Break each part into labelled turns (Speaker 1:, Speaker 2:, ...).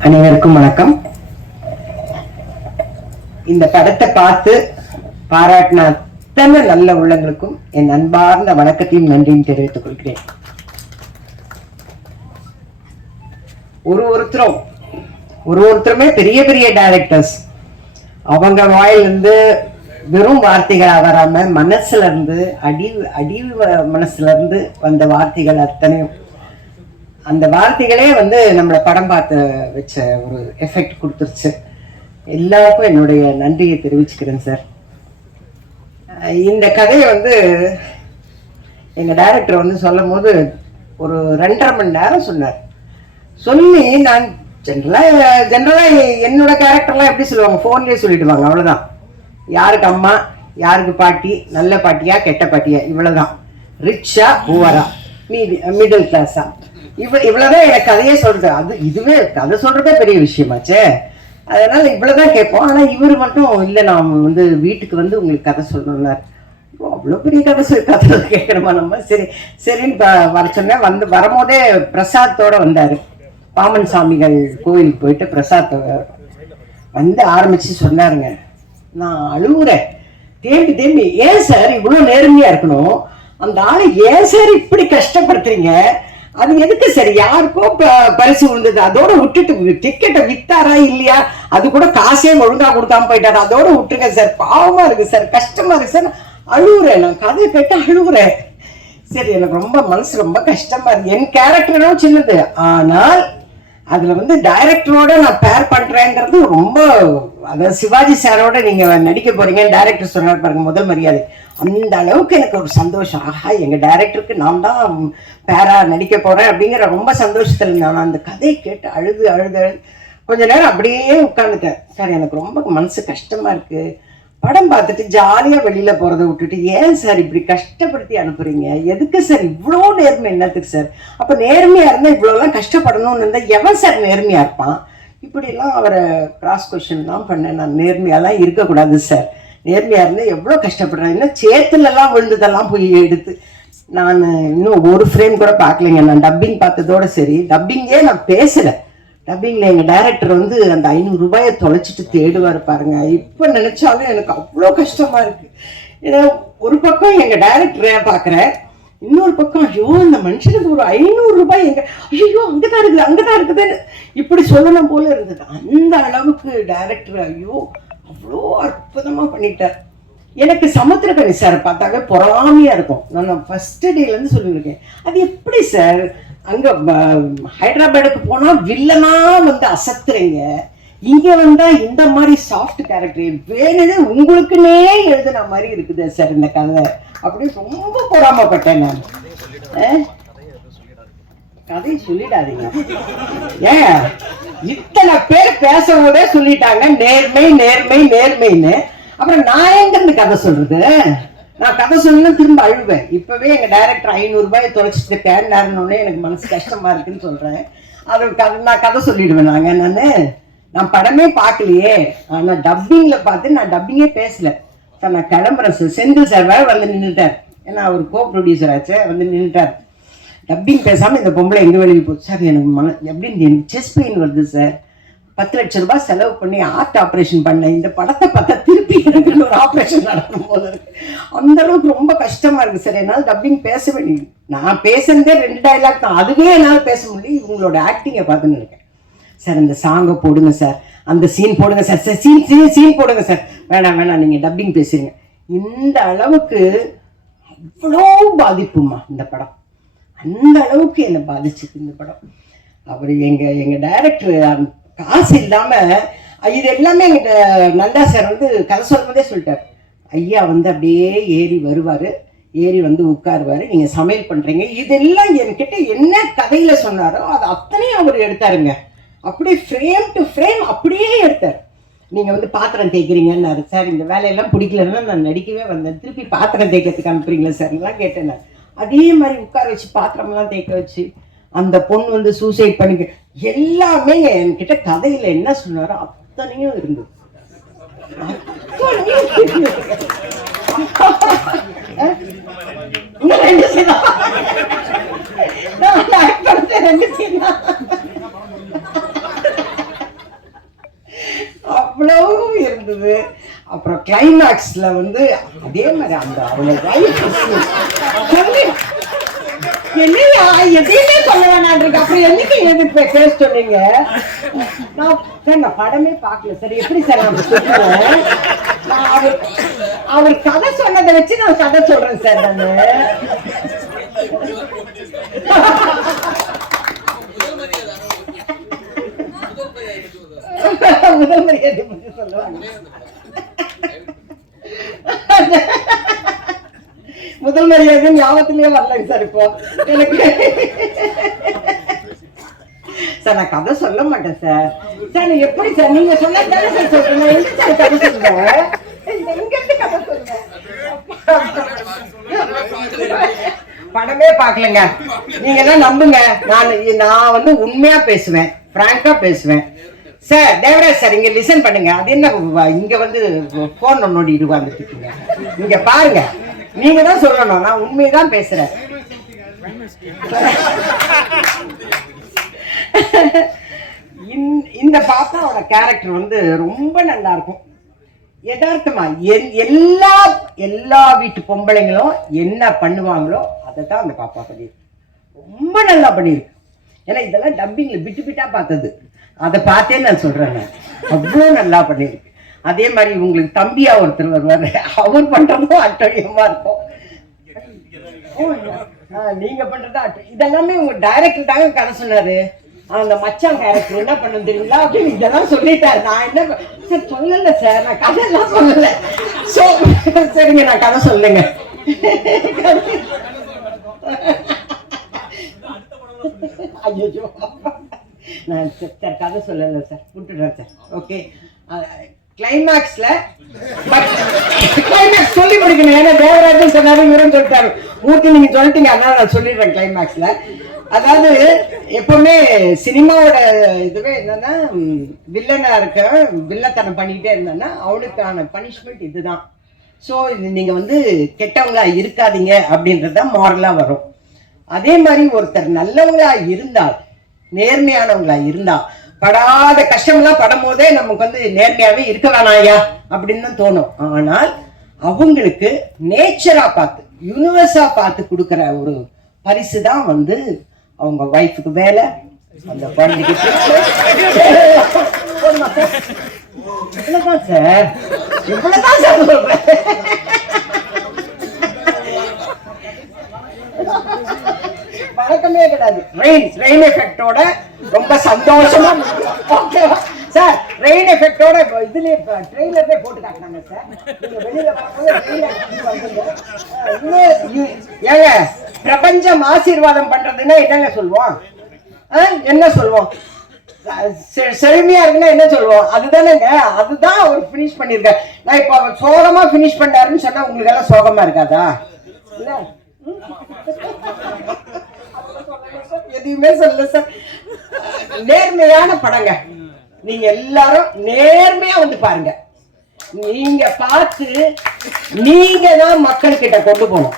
Speaker 1: அனைவருக்கும் வணக்கம். இந்த படத்தை பார்த்து பாராட்டின அத்தனை நல்ல உள்ளங்களுக்கும் என் அன்பார்ந்த வணக்கத்தையும் நன்றியும் தெரிவித்துக் கொள்கிறேன். ஒரு ஒருத்தரும் ஒரு ஒருத்தருமே பெரிய பெரிய டைரக்டர்ஸ் அவங்க வாயிலிருந்து வெறும் வார்த்தைகளாக வராம மனசுல இருந்து அடி அடி வ- மனசுல இருந்து வந்த வார்த்தைகள் அத்தனையும் அந்த வார்த்தைகளே வந்து நம்மளை படம் பார்த்து வச்ச ஒரு எஃபெக்ட் கொடுத்துருச்சு. எல்லாருக்கும் என்னுடைய நன்றியை தெரிவிச்சுக்கிறேன் சார் இந்த கதையை வந்து எங்கள் டைரக்டர் வந்து சொல்லும் போது ஒரு ரெண்டரை மணி நேரம் சொன்னார். சொல்லி நான் ஜென்ரலாக ஜென்ரலாக என்னோட கேரக்டர்லாம் எப்படி சொல்லுவாங்க? ஃபோன்லேயே சொல்லிடுவாங்க அவ்வளோதான் யாருக்கு அம்மா யாருக்கு பாட்டி நல்ல பாட்டியா கெட்ட பாட்டியா இவ்வளோதான் ரிச்சா புவரா மீதி மிடில் கிளாஸா இவ்வளோ இவ்வளவுதான் எனக்கு கதையே சொல்றது அது இதுவே கதை சொல்றதே பெரிய விஷயமாச்சே. அதனால இவ்வளவுதான் கேட்போம். ஆனா இவர் மட்டும் இல்லை நான் வந்து வீட்டுக்கு வந்து உங்களுக்கு கதை சொல்லணும்னார் அவ்வளோ பெரிய கதை சொல்லி கதை கேட்கணுமா நம்ம? சரி சரின்னு வர சொன்னேன். வந்து வரும்போதே பிரசாத்தோட வந்தாரு. பாமன் சாமிகள் கோயிலுக்கு போயிட்டு பிரசாத்தோட வந்து ஆரம்பிச்சு சொன்னாருங்க. நான் அழுகுறேன் தேம்பி தேம்பி ஏன் சார் இவ்வளோ நேர்மையா இருக்கணும்? அந்த ஆளை ஏன் சார் இப்படி கஷ்டப்படுத்துறீங்க? அது எதுக்கு சார்? யாருக்கோ பரிசு விழுந்தது. அதோட விட்டுட்டு டிக்கெட்டை வித்தாரா இல்லையா? அது கூட காசே ஒழுங்கா கொடுக்காம போயிட்டாரு. அதோட விட்டுருங்க சார். பாவமா இருக்கு சார். கஷ்டமா இருக்கு சார். அழுவுறேன். நான் கதை கேட்டு அழுவுறேன். சரி எனக்கு ரொம்ப மனசு ரொம்ப கஷ்டமா இருக்கு. என் கேரக்டரும் சின்னது. ஆனால் அதுல வந்து டைரக்டரோட நான் பேர் பண்றேங்கிறது ரொம்ப அதாவது சிவாஜி சாரோட நீங்க நடிக்க போகிறீங்க டைரக்டர் சொன்னார் பாருங்க முதல் மரியாதை. அந்த அளவுக்கு எனக்கு ஒரு சந்தோஷம். ஆஹா எங்க டைரக்டருக்கு நான் தான் பேரா நடிக்க போறேன் அப்படிங்கிற ரொம்ப சந்தோஷத்துல இருந்தேன். நான் அந்த கதையை கேட்டு அழுது அழுது அழுது கொஞ்ச நேரம் அப்படியே உட்காந்துட்டேன் சார் எனக்கு ரொம்ப மனசு கஷ்டமா இருக்கு. படம் பார்த்துட்டு ஜாலியா வெளியில போறதை விட்டுட்டு ஏன் சார் இப்படி கஷ்டப்படுத்தி அனுப்புறீங்க? எதுக்கு சார் இவ்வளோ நேர்மை? என்னத்துக்கு சார்? அப்ப நேர்மையா இருந்தா இவ்வளோலாம் கஷ்டப்படணும்னு இருந்தா எவன் சார் நேர்மையா இருப்பான்? இப்படிலாம் அவரை கிராஸ் தான் பண்ணேன். நான் நேர்மையெல்லாம் இருக்கக்கூடாது சார். நேர்மையா இருந்தா எவ்வளோ கஷ்டப்படுறேன்? இன்னும் சேத்துலலாம் விழுந்ததெல்லாம் போய் எடுத்து நான் இன்னும் ஒரு ஃப்ரேம் கூட பார்க்கலைங்க. நான் டப்பிங் பார்த்ததோட சரி. டப்பிங்கே நான் பேசலை. டப்பிங்கில் எங்க டைரக்டர் வந்து அந்த ஐநூறு ரூபாயை தொலைச்சிட்டு தேடுவார் பாருங்க. இப்போ நினைச்சாலும் எனக்கு அவ்வளோ கஷ்டமா இருக்கு. ஏன்னா ஒரு பக்கம் எங்க டைரக்டரை பாக்குறேன் இன்னொரு பக்கம் ஐயோ அந்த மனுஷனுக்கு ஒரு ஐநூறு ரூபாய் எங்க ஐயோ அங்கதான் இருக்குது அங்கதான் இருக்குதுன்னு இப்படி சொல்லணும் போல இருந்தது. அந்த அளவுக்கு டைரக்டர் ஐயோ அவ்வளோ அற்புதமா பண்ணிட்டார். எனக்கு சமுத்திரக்கணி சார் பார்த்தாவே பொறாமையா இருக்கும். நான் ஃபர்ஸ்ட் டேல இருந்து சொல்லியிருக்கேன். அது எப்படி சார் அங்க ஹைதராபாடுக்கு போனால் போனா வில்லனா வந்து அசத்துறீங்க. இங்க வந்தா இந்த மாதிரி சாஃப்ட் கேரக்டர் வேணுன்னு உங்களுக்குன்னே எழுதுன மாதிரி இருக்குது சார் இந்த கதை. அப்படின்னு ரொம்ப பொறாமப்பட்டேன் நான். கதையை சொல்லிடாதீங்க. ஏன் இத்தனை பேர் பேசும்போதே சொல்லிட்டாங்க. நேர்மை நேர்மை நேர்மைன்னு. அப்புறம் நான் எங்க இருந்து கதை சொல்றது? நான் கதை சொல்லலாம் திரும்ப அழுவேன். இப்பவே எங்க டைரக்டர் ஐநூறு ரூபாயை தொலைச்சிட்டு தேடினாருன்னு எனக்கு மனசு கஷ்டமா இருக்குன்னு சொல்றேன். அது கதை நான் கதை சொல்லிடுவேன் நாங்க. நான் நான் படமே பார்க்கலையே. ஆனா டப்பிங்ல பார்த்து நான் டப்பிங்கே பேசல. சார் நான் கிளம்புறேன் சார் செந்தில் சார் வேற வந்து நின்றுட்டார் ஏன்னா அவர் கோ ப்ரொடியூசர் ஆச்சு. வந்து நின்றுட்டார் டப்பிங் பேசாம இந்த பொம்பளை எங்க வெளியில் போச்சு? சார் எனக்கு மன எப்படின்னு எனக்கு செஸ்ட் பெயின் வருது சார் பத்து லட்சம் ரூபாய் செலவு பண்ணி ஆர்ட் ஆப்ரேஷன் பண்ணேன் இந்த படத்தை பார்த்தா திருப்பி எனக்கு ஒரு ஆப்ரேஷன் நடக்கும் போல அந்த அளவுக்கு ரொம்ப கஷ்டமா இருக்கு சார். என்னால் டப்பிங் பேச வேண்டியது நான் பேசுனதே ரெண்டு டைலாக் தான். அதுவே என்னால் பேச முடியும் இவங்களோட ஆக்டிங்கை பார்த்துன்னு இருக்கேன் சார் அந்த சாங்கை போடுங்க சார். அந்த சீன் போடுங்க sir. Sir scene scene scene போடுங்க சார். வேணாம் வேணாம். நீங்கள் டப்பிங் பேசுறீங்க இந்த அளவுக்கு அவ்வளோ பாதிப்புமா இந்த படம். அந்த அளவுக்கு என்னை பாதிச்சுது இந்த படம். அவர் எங்கள் எங்கள் டைரக்டர் காசு இல்லாம இது எல்லாமே எங்கிட்ட நந்தா சார் வந்து கதை சொல்லும்போதே சொல்லிட்டார். ஐயா வந்து அப்படியே ஏறி வருவாரு ஏறி வந்து உட்காருவாரு நீங்க சமையல் பண்றீங்க. இதெல்லாம் என்கிட்ட என்ன கதையில சொன்னாரோ அது அத்தனையும் அவர் எடுத்தாருங்க. அப்படியே ஃப்ரேம் டு ஃப்ரேம் அப்படியே எடுத்தார். நீங்க வந்து பாத்திரம் தேய்க்கிறீங்கன்னாரு சார். இந்த வேலையெல்லாம் பிடிக்கலன்னா நான் நடிக்கவே வந்தேன். திருப்பி பாத்திரம் தேய்க்கிறதுக்கு அனுப்புறீங்களா சார்? எல்லாம் கேட்டேன் அதே மாதிரி உட்கார வச்சு பாத்திரம்லாம் தேய்க்க வச்சு அந்த பொண்ணு வந்து சூசைட் பண்ணிக்க எல்லாமே என்கிட்ட கதையில் என்ன சொன்னாரோ அத்தனையும் இருந்தது. ரெண்டு சீனா. அவ்வளவும் இருந்தது. அப்புறம் கிளைமேக்ஸ்ல வந்து அதே மாதிரி அந்த அவனுடைய என்னையா? எதையுமே சொல்ல வேணாம் இருக்கு அப்புறம் என்னைக்கு எது பேச சொன்னீங்க? நான் சார் நான் படமே பார்க்கல சார். எப்படி சார் நான் சொல்லுவேன் நான் அவர் அவர் கதை சொன்னதை வச்சு நான் கதை சொல்றேன் சார் நான். முதல் மரியாதை சொல்லுவாங்க முதல் மரியாதை ஞாபகத்திலேயே வரலைங்க சார் இப்போ எனக்கு சார் நான் கதை சொல்ல மாட்டேன் சார். சார் நான் எப்படி சார்? நீங்க சொன்னா தானே சார் சொல்றேன் எங்க சார் கதை சொல்றேன் எங்க இருந்து கதை சொல்றேன் படமே பார்க்கலங்க. நீங்க எல்லாம் நம்புங்க. நான் நான் வந்து உண்மையா பேசுவேன். பிராங்கா பேசுவேன். சார் தேவராஜ் சார் இங்க லிசன் பண்ணுங்க. அது என்ன இங்க வந்து போன் நோண்டி வந்துட்டு இருக்கீங்க. இங்க பாருங்க. நீங்க தான் சொல்லணும். நான் உண்மையை தான் பேசுறேன். இந்த- இந்த பாப்பாவோட கேரக்டர் வந்து ரொம்ப நல்லா இருக்கும். யதார்த்தமா எல்லா எல்லா வீட்டு பொம்பளைங்களும் என்ன பண்ணுவாங்களோ அதை தான் அந்த பாப்பா பண்ணியிருக்கு ரொம்ப நல்லா பண்ணியிருக்கு. ஏன்னா இதெல்லாம் டப்பிங்கில் பிட்டு பிட்டா பார்த்தது. அதை பார்த்தே நான் சொல்றேன் அவ்வளோ நல்லா பண்ணியிருக்கு. அதே மாதிரி உங்களுக்கு தம்பியா ஒருத்தர் வருவாரு. அவர் பண்றதும் அட்டழியமா இருக்கும். ஆ, நீங்க பண்றதா இதெல்லாமே உங்க டைரக்டர் தாங்க கதை சொன்னாரு. அந்த மச்சான் கேரக்டர் என்ன பண்ண தெரியுங்களா? அப்படின்னு இதெல்லாம் சொல்லிட்டாரு. நான் என்ன சார் சொல்லல சார். நான் கதையெல்லாம் சொல்லல. சோ சரிங்க நான் கதை சொல்லுங்க. ஐயோ நான் சார் சார் கதை சொல்லல சார். விட்டுடுறேன் சார். ஓகே. கிளைமேக்ஸ்ல கிளைமேக்ஸ் சொல்லி முடிக்கணும். ஏன்னா தேவராஜன் சொன்னாரு இவரும் சொல்லிட்டாரு. மூர்த்தி நீங்க சொல்லிட்டீங்க அதனால நான் சொல்லிடுறேன் கிளைமேக்ஸ்ல அதாவது எப்பவுமே சினிமாவோட இதுவே என்னன்னா வில்லனா இருக்க வில்லத்தனம் பண்ணிக்கிட்டே இருந்தான்னா அவனுக்கான பனிஷ்மெண்ட் இதுதான். ஸோ இது நீங்க வந்து கெட்டவங்களா இருக்காதீங்க அப்படின்றது தான் மாரலா வரும். அதே மாதிரி ஒருத்தர் நல்லவங்களா இருந்தால் நேர்மையானவங்களா இருந்தால் படாத கஷ்டம்லாம் படும் போதே நமக்கு வந்து நேர்மையாவே இருக்க வேணாயா அப்படின்னு தான் தோணும். ஆனால் அவங்களுக்கு நேச்சரா பார்த்து யூனிவர்ஸா பார்த்து கொடுக்குற ஒரு பரிசு தான் வந்து அவங்க ஒய்ஃபுக்கு வேலை. அந்த குழந்தைக்கு இவ்வளோதான் சார்? இவ்வளோதான் சார். வழக்கமே கிடையாது. ரெயின் ரெயின் எஃபெக்டோட ரொம்ப சந்தோஷமா. ஓகேவா சார் ரெயின் எஃபெக்டோட இதுலயே ட்ரெயிலர்லயே போட்டு காட்டினாங்க சார் நீங்க வெளியில பார்க்கும்போது ஏங்க பிரபஞ்சம் ஆசீர்வாதம் பண்றதுன்னா என்னங்க சொல்லுவோம்? என்ன சொல்லுவோம்? செ- செழுமையா இருக்குன்னா என்ன சொல்லுவோம்? அதுதானேங்க அதுதான் அவர் ஃபினிஷ் பண்ணியிருக்காரு. நான் இப்போ அவர் சோகமா ஃபினிஷ் பண்ணாருன்னு சொன்னா உங்களுக்கு எல்லாம் சோகமா இருக்காதா? இல்ல? எதையுமே சொல்ல சார் நேர்மையான படங்க. நீங்க எல்லாரும் நேர்மையா வந்து பாருங்க. நீங்க பார்த்து நீங்க தான் மக்கள் கிட்ட கொண்டு போகணும்.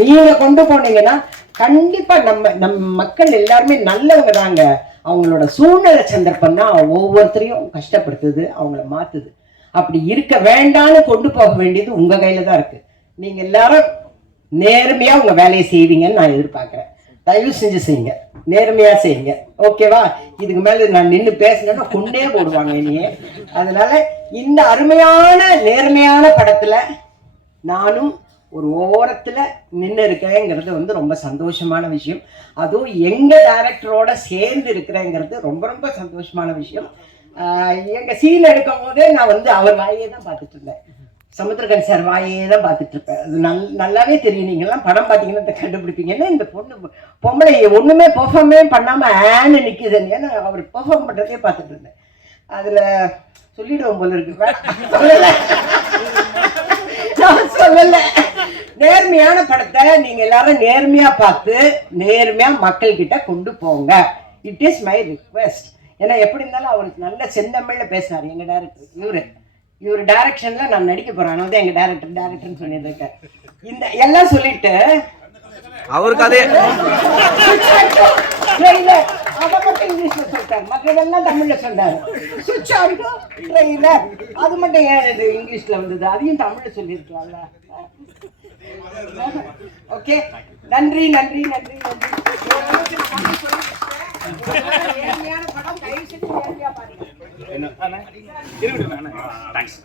Speaker 1: நீங்க கொண்டு போனீங்கன்னா கண்டிப்பா நம்ம நம்ம மக்கள் எல்லாருமே நல்லவங்க தாங்க. அவங்களோட சூழ்நிலை சந்தர்ப்பம் தான் ஒவ்வொருத்தரையும் கஷ்டப்படுத்துது அவங்கள மாத்துது. அப்படி இருக்க வேண்டான்னு கொண்டு போக வேண்டியது உங்க கையில தான் இருக்கு. நீங்க எல்லாரும் நேர்மையா உங்க வேலையை செய்வீங்கன்னு நான் எதிர்பார்க்கிறேன். தயவு செஞ்சு செய்யுங்க. நேர்மையா செய்யுங்க. ஓகேவா? இதுக்கு மேல நான் நின்று பேசினேன்னா கொண்டே போடுவாங்க இனியே அதனால இந்த அருமையான நேர்மையான படத்துல நானும் ஒரு ஓரத்தில் நின்று இருக்கிறேங்கிறது வந்து ரொம்ப சந்தோஷமான விஷயம். அதுவும் எங்கள் டேரக்டரோட சேர்ந்து இருக்கிறேங்கிறது ரொம்ப ரொம்ப சந்தோஷமான விஷயம். எங்கள் சீன் எடுக்கும் போதே நான் வந்து அவர் வாயே தான் பார்த்துட்டு இருந்தேன். சமுத்திரகன் சார் வாயே தான் பார்த்துட்டு இருப்பேன் அது நல் நல்லாவே தெரியும். நீங்கள்லாம் படம் பார்த்தீங்கன்னா இதை கண்டுபிடிப்பீங்கன்னா இந்த பொண்ணு பொம்பளை ஒன்றுமே பெர்ஃபார்மே பண்ணாமல் ஆன்னு நிற்கிதுன்னு ஏன்னா அவர் பெர்ஃபார்ம் பண்ணுறதே பார்த்துட்டு இருந்தேன். அதில் சொல்லிடுவோம் போல இருக்கு. நான் சொல்லலை. நேர்மையான படத்தை நீங்கள் எல்லாரும் நேர்மையாக பார்த்து நேர்மையாக மக்கள்கிட்ட கொண்டு போங்க. இட் இஸ் மை ரிக்வெஸ்ட் ஏன்னா எப்படி இருந்தாலும் அவருக்கு நல்ல செந்தமிழில் பேசினார் எங்கள் டேரக்டர் இவரு. இவர் டைரக்ஷன்ல நான் நடிக்க போறேன். அதனால தான் எங்க டேரக்டர் டேரக்டர்னு சொல்லியிருக்கேன் இந்த எல்லாம் சொல்லிட்டு
Speaker 2: அவருக்கு அதே
Speaker 1: ட்ரெயிலர் அவ மட்டும் இங்கிலீஷ்ல சொல்லிட்டாரு. மற்றதெல்லாம் தமிழ்ல சொன்னாரு. சுவிட்ச் ஆன் ட்ரெயிலர் அது மட்டும் ஏன் இது இங்கிலீஷ்ல வந்தது? அதையும் தமிழ்ல சொல்லியிருக்கலாம்ல. ஓகே நன்றி நன்றி நன்றி நன்றி. நேர்மையான படம் தயவு செஞ்சு நேர்மையா பாருங்க
Speaker 3: என்ன? இருக்கட்டும் தேங்க்ஸ்